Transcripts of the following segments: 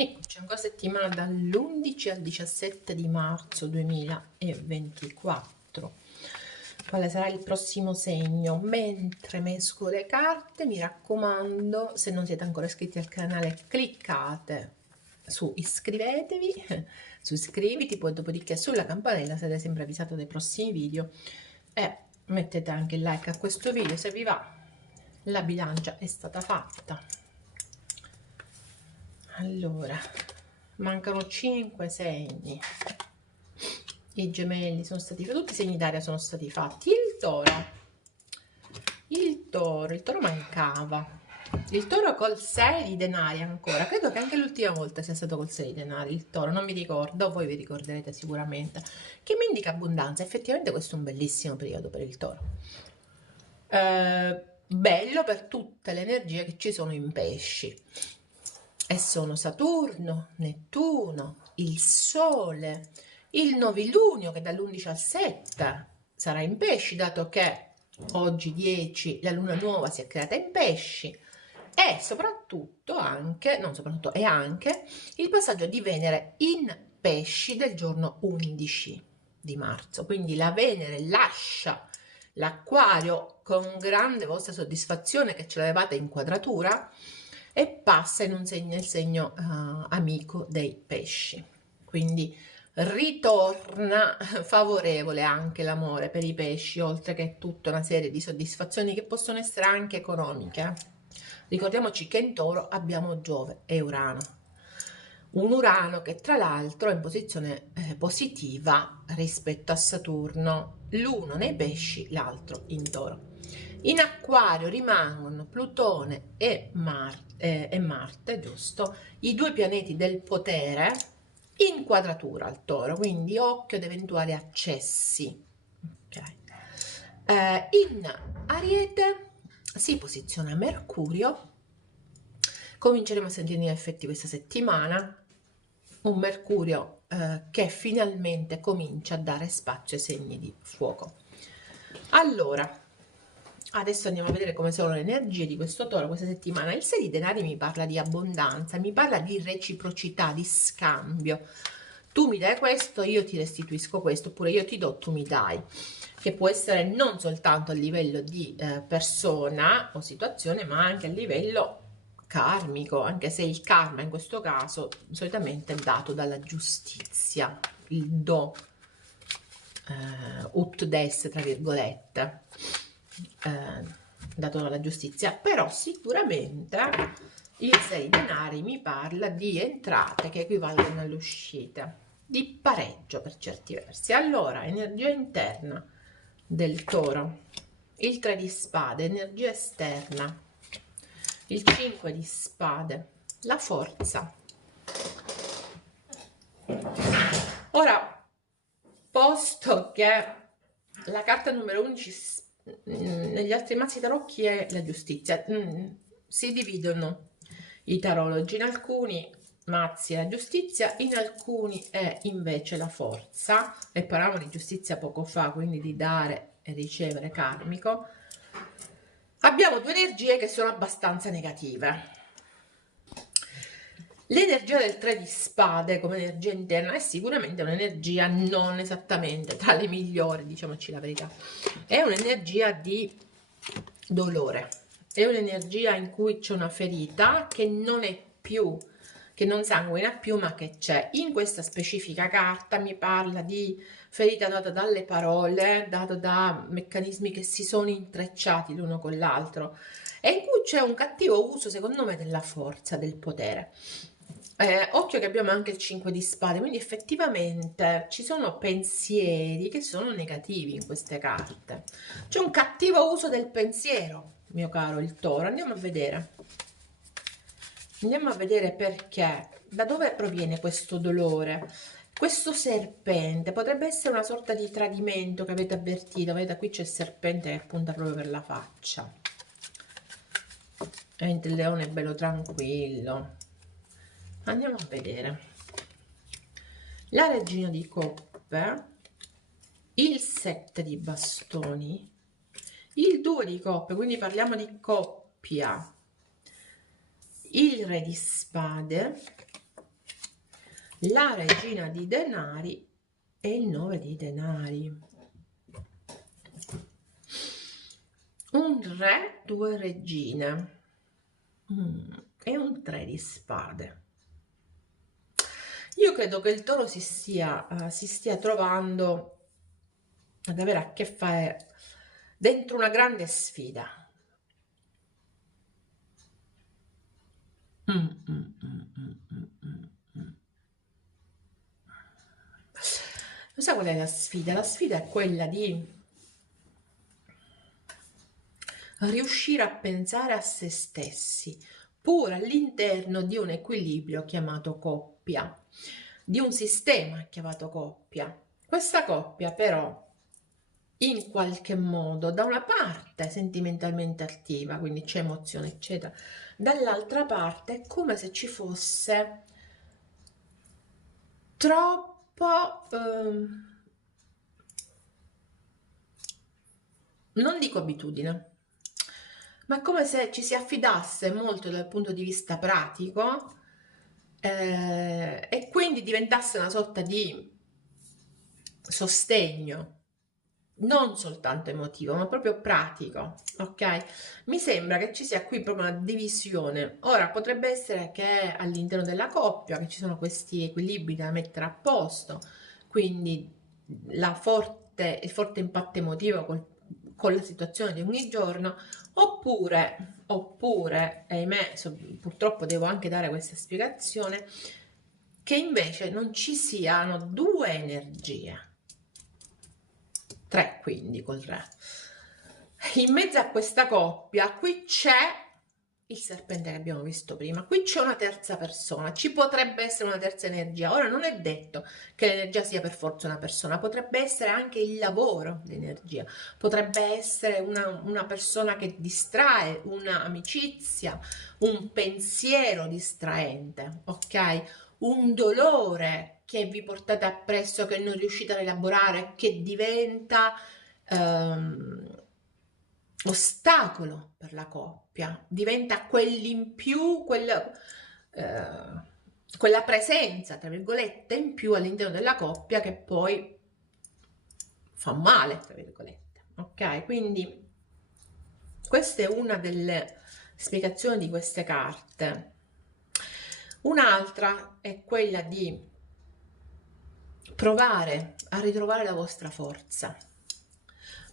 Eccoci, ancora settimana dall'11 al 17 di marzo 2024. Quale sarà il prossimo segno? Mentre mescolo le carte, mi raccomando, se non siete ancora iscritti al canale, cliccate su iscrivetevi, su iscriviti, poi dopodiché sulla campanella sarete sempre avvisato dei prossimi video e mettete anche il like a questo video se vi va. La bilancia è stata fatta. Allora, mancano 5 segni. I gemelli sono stati fatti, tutti i segni d'aria sono stati fatti. Il toro mancava. Il toro col 6 di denari ancora. Credo che anche l'ultima volta sia stato col 6 di denari. Il toro, non mi ricordo, voi vi ricorderete sicuramente. Che mi indica abbondanza. Effettivamente questo è un bellissimo periodo per il toro. Bello per tutte le energie che ci sono in pesci. E sono Saturno, Nettuno, il Sole, il novilunio che dall'11 al 7 sarà in pesci, dato che oggi 10 la luna nuova si è creata in pesci, e soprattutto anche, non soprattutto, è anche il passaggio di Venere in pesci del giorno 11 di marzo. Quindi la Venere lascia l'Acquario con grande vostra soddisfazione che ce l'avevate in quadratura e passa in un segno, nel segno amico dei pesci. Quindi ritorna favorevole anche l'amore per i pesci, oltre che tutta una serie di soddisfazioni che possono essere anche economiche. Ricordiamoci che in Toro abbiamo Giove e Urano. Un Urano che tra l'altro è in posizione positiva rispetto a Saturno, l'uno nei pesci, l'altro in Toro. In Acquario rimangono Plutone e Marte, giusto? I due pianeti del potere in quadratura al Toro, quindi occhio ad eventuali accessi. Okay. In Ariete si posiziona Mercurio. Cominceremo a sentire gli effetti questa settimana. Un Mercurio che finalmente comincia a dare spazio ai segni di fuoco. Allora, adesso andiamo a vedere come sono le energie di questo Toro questa settimana. Il 6 di denari mi parla di abbondanza, mi parla di reciprocità, di scambio. Tu mi dai questo, io ti restituisco questo, oppure io ti do, tu mi dai. Che può essere non soltanto a livello di persona o situazione, ma anche a livello karmico, anche se il karma in questo caso solitamente è dato dalla giustizia, il do, ut des, tra virgolette, dato dalla giustizia, però sicuramente il 6 denari mi parla di entrate che equivalgono alle uscite, di pareggio per certi versi. Allora, energia interna del Toro, il 3 di spade, energia esterna, il 5 di spade, la forza. Ora, posto che la carta numero 11 negli altri mazzi tarocchi è la giustizia, si dividono i tarologi, in alcuni mazzi è la giustizia, in alcuni è invece la forza, e parlavamo di giustizia poco fa, quindi di dare e ricevere karmico. Abbiamo due energie che sono abbastanza negative. L'energia del 3 di spade come energia interna è sicuramente un'energia non esattamente tra le migliori, diciamoci la verità. È un'energia di dolore, è un'energia in cui c'è una ferita che non è più, che non sanguina più, ma che c'è. In questa specifica carta mi parla di ferita data dalle parole, data da meccanismi che si sono intrecciati l'uno con l'altro, e in cui c'è un cattivo uso, secondo me, della forza, del potere. Occhio che abbiamo anche il 5 di spade, quindi effettivamente ci sono pensieri che sono negativi in queste carte. C'è un cattivo uso del pensiero, mio caro il Toro. Andiamo a vedere. Andiamo a vedere perché, da dove proviene questo dolore. Questo serpente potrebbe essere una sorta di tradimento che avete avvertito. Vedete, qui c'è il serpente che punta proprio per la faccia. E il leone è bello tranquillo. Andiamo a vedere. La regina di coppe, il 7 di bastoni, il 2 di coppe, quindi parliamo di coppia, il re di spade, la regina di denari e il 9 di denari. Un re, 2 regine e un 3 di spade. Io credo che il toro si stia trovando ad avere a che fare dentro una grande sfida. Lo sai qual è la sfida? La sfida è quella di riuscire a pensare a se stessi, pur all'interno di un equilibrio chiamato coppia, di un sistema chiamato coppia. Questa coppia però in qualche modo da una parte sentimentalmente attiva, quindi c'è emozione eccetera, dall'altra parte è come se ci fosse troppo non dico abitudine, ma è come se ci si affidasse molto dal punto di vista pratico e quindi diventasse una sorta di sostegno, non soltanto emotivo, ma proprio pratico, ok? Mi sembra che ci sia qui proprio una divisione. Ora, potrebbe essere che all'interno della coppia che ci sono questi equilibri da mettere a posto, quindi il forte impatto emotivo con la situazione di ogni giorno, oppure, ahimè, purtroppo devo anche dare questa spiegazione, che invece non ci siano due energie. 3 quindi col re. In mezzo a questa coppia qui c'è il serpente che abbiamo visto prima, qui c'è una terza persona, ci potrebbe essere una terza energia. Ora non è detto che l'energia sia per forza una persona, potrebbe essere anche il lavoro l'energia, potrebbe essere una persona che distrae, un'amicizia, un pensiero distraente, ok? Un dolore che vi portate appresso, che non riuscite a elaborare, che diventa ostacolo per la coppia, diventa quell'in più, quella presenza, tra virgolette, in più all'interno della coppia che poi fa male, tra virgolette. Ok? Quindi questa è una delle spiegazioni di queste carte. Un'altra è quella di provare a ritrovare la vostra forza.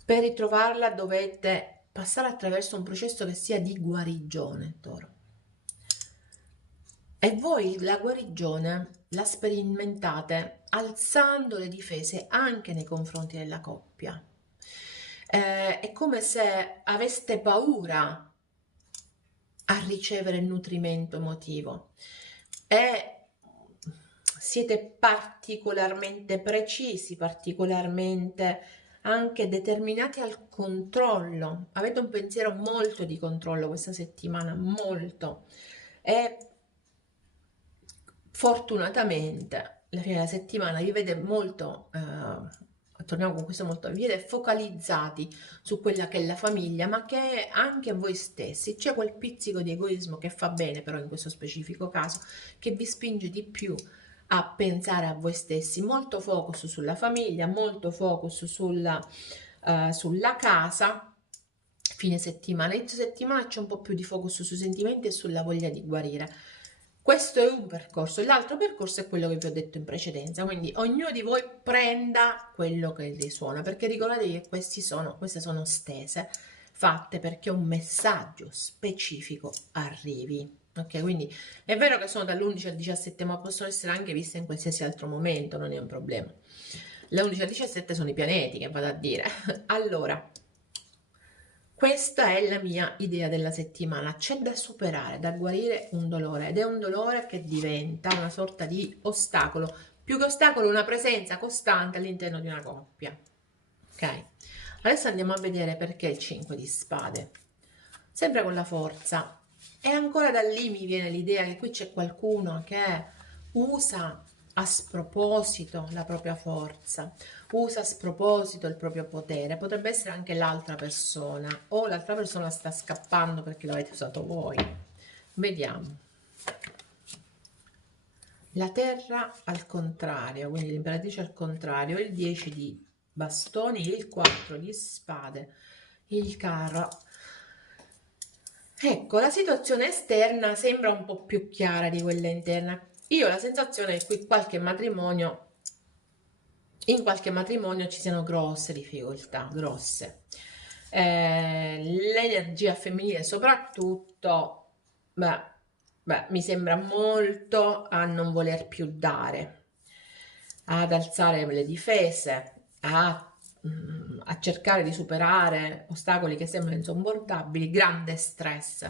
Per ritrovarla dovete passare attraverso un processo che sia di guarigione, Toro. E voi la guarigione la sperimentate alzando le difese anche nei confronti della coppia. È come se aveste paura a ricevere il nutrimento emotivo e siete particolarmente precisi, particolarmente anche determinati al controllo. Avete un pensiero molto di controllo questa settimana, molto. E fortunatamente la fine della settimana vi vede molto, torniamo con questo molto, vi vede focalizzati su quella che è la famiglia, ma che anche voi stessi. C'è quel pizzico di egoismo che fa bene, però in questo specifico caso, che vi spinge di più a pensare a voi stessi, molto focus sulla famiglia, molto focus sulla casa. Fine settimana, inizio settimana c'è un po' più di focus sui sentimenti e sulla voglia di guarire. Questo è un percorso, l'altro percorso è quello che vi ho detto in precedenza, quindi ognuno di voi prenda quello che risuona, perché ricordatevi che queste sono stese fatte perché un messaggio specifico arrivi. Ok, quindi è vero che sono dall'11 al 17, ma possono essere anche viste in qualsiasi altro momento, non è un problema. Le 11 al 17 sono i pianeti, che vado a dire. Allora, questa è la mia idea della settimana. C'è da superare, da guarire un dolore, ed è un dolore che diventa una sorta di ostacolo. Più che ostacolo, una presenza costante all'interno di una coppia. Ok? Adesso andiamo a vedere perché il 5 di spade. Sempre con la forza. E ancora da lì mi viene l'idea che qui c'è qualcuno che usa a sproposito la propria forza, usa a sproposito il proprio potere. Potrebbe essere anche l'altra persona, o l'altra persona sta scappando perché l'avete usato voi. Vediamo. la terra al contrario, quindi l'imperatrice al contrario, il 10 di bastoni, il 4 di spade, il carro. Ecco, la situazione esterna sembra un po' più chiara di quella interna. Io ho la sensazione che qui in qualche matrimonio ci siano grosse difficoltà, grosse. L'energia femminile soprattutto, mi sembra molto a non voler più dare, ad alzare le difese, a cercare di superare ostacoli che sembrano insormontabili, grande stress,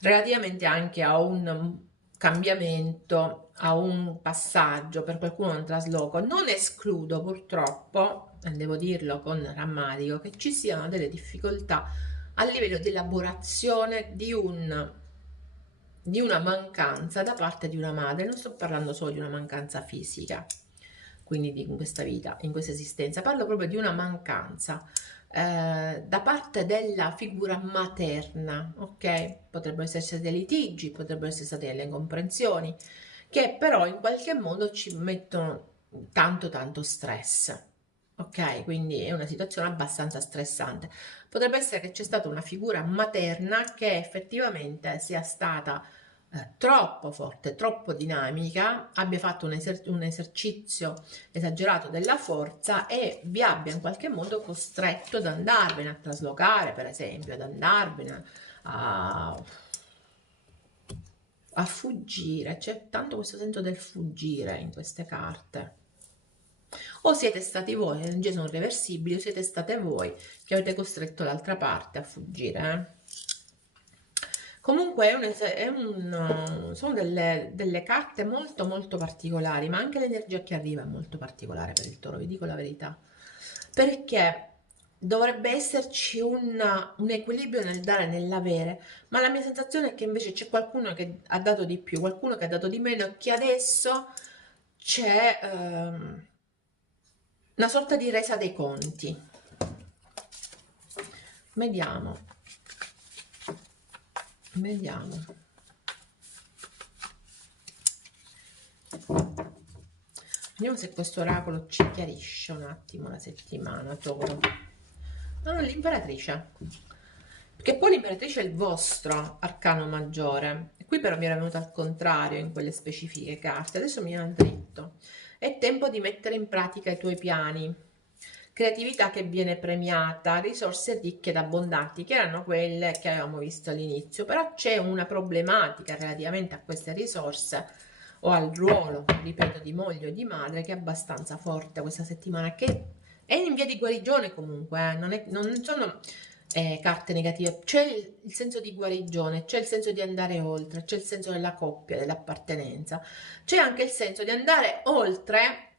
relativamente anche a un cambiamento, a un passaggio, per qualcuno un trasloco. Non escludo purtroppo, e devo dirlo con rammarico, che ci siano delle difficoltà a livello di elaborazione di una mancanza da parte di una madre. Non sto parlando solo di una mancanza fisica, quindi in questa vita, in questa esistenza, parlo proprio di una mancanza da parte della figura materna, ok? Potrebbero esserci dei litigi, potrebbero essere state delle incomprensioni, che però in qualche modo ci mettono tanto stress, ok? Quindi è una situazione abbastanza stressante. Potrebbe essere che c'è stata una figura materna che effettivamente sia stata troppo forte, troppo dinamica, abbia fatto un esercizio esagerato della forza e vi abbia in qualche modo costretto ad andarvene a traslocare, per esempio, ad andarvene a fuggire. C'è tanto questo senso del fuggire in queste carte. O siete stati voi, le energie sono reversibili, o siete state voi che avete costretto l'altra parte a fuggire. Comunque sono delle carte molto particolari, ma anche l'energia che arriva è molto particolare per il Toro, vi dico la verità, perché dovrebbe esserci un equilibrio nel dare e nell'avere, ma la mia sensazione è che invece c'è qualcuno che ha dato di più, qualcuno che ha dato di meno, e che adesso c'è una sorta di resa dei conti. Vediamo. Vediamo se questo oracolo ci chiarisce un attimo la settimana, Toro. Ah, l'imperatrice, perché poi l'imperatrice è il vostro arcano maggiore, e qui però mi era venuto al contrario in quelle specifiche carte, adesso mi viene dritto. È tempo di mettere in pratica i tuoi piani, creatività che viene premiata, risorse ricche ed abbondanti, che erano quelle che avevamo visto all'inizio, però c'è una problematica relativamente a queste risorse o al ruolo, ripeto, di moglie o di madre, che è abbastanza forte questa settimana, che è in via di guarigione comunque, non sono carte negative, c'è il senso di guarigione, c'è il senso di andare oltre, c'è il senso della coppia, dell'appartenenza, c'è anche il senso di andare oltre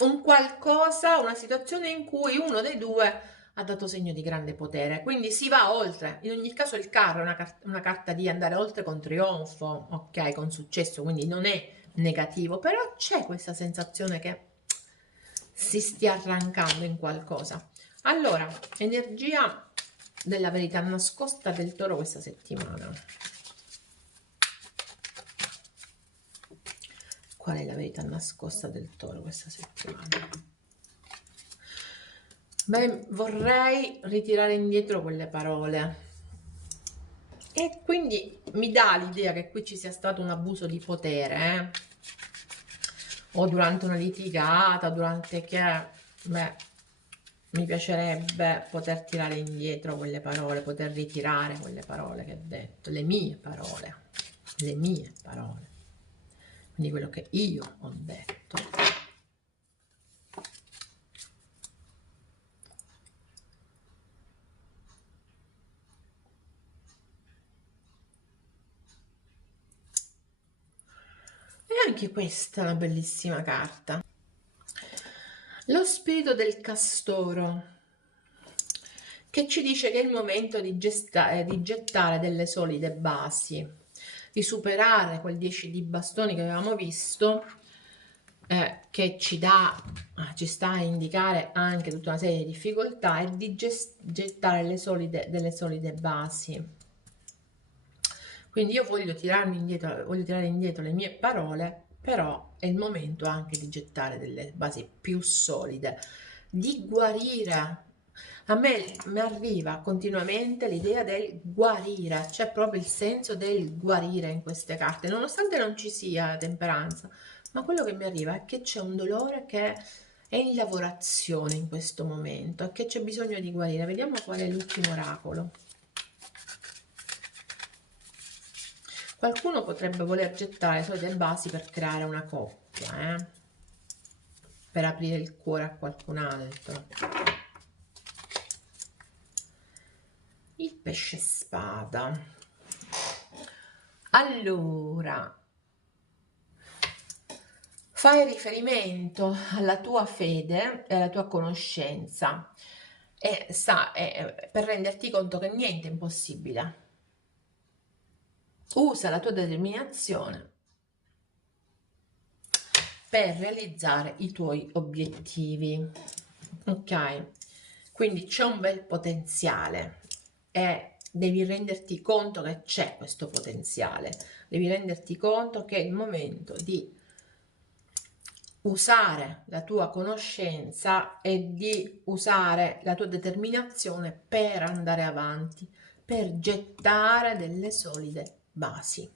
un qualcosa, una situazione in cui uno dei due ha dato segno di grande potere, quindi si va oltre. In ogni caso il carro è una carta di andare oltre con trionfo, ok, con successo, quindi non è negativo, però c'è questa sensazione che si stia arrancando in qualcosa. Allora, energia della verità nascosta del Toro questa settimana. Qual è la verità nascosta del Toro questa settimana? Beh, vorrei ritirare indietro quelle parole. E quindi mi dà l'idea che qui ci sia stato un abuso di potere, o durante una litigata, durante che, beh, mi piacerebbe poter tirare indietro quelle parole, poter ritirare quelle parole che ho detto, le mie parole, quindi quello che io ho detto. E anche questa è una bellissima carta. Lo spirito del castoro, che ci dice che è il momento di gettare delle solide basi, di superare quel 10 di bastoni che avevamo visto, che ci sta a indicare anche tutta una serie di difficoltà, e di gettare delle solide basi. Quindi io voglio voglio tirare indietro le mie parole, però è il momento anche di gettare delle basi più solide, di guarire. A me mi arriva continuamente l'idea del guarire, c'è proprio il senso del guarire in queste carte, nonostante non ci sia temperanza, ma quello che mi arriva è che c'è un dolore che è in lavorazione in questo momento e che c'è bisogno di guarire. Vediamo qual è l'ultimo oracolo. Qualcuno potrebbe voler gettare le solite basi per creare una coppia, per aprire il cuore a qualcun altro. Il pesce spada. Allora, fai riferimento alla tua fede e alla tua conoscenza per renderti conto che niente è impossibile. Usa la tua determinazione per realizzare i tuoi obiettivi. Ok? Quindi c'è un bel potenziale e devi renderti conto che c'è questo potenziale. Devi renderti conto che è il momento di usare la tua conoscenza e di usare la tua determinazione per andare avanti, per gettare delle solide basi.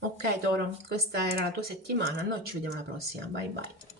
Ok Toro, questa era la tua settimana, noi ci vediamo alla prossima, bye bye.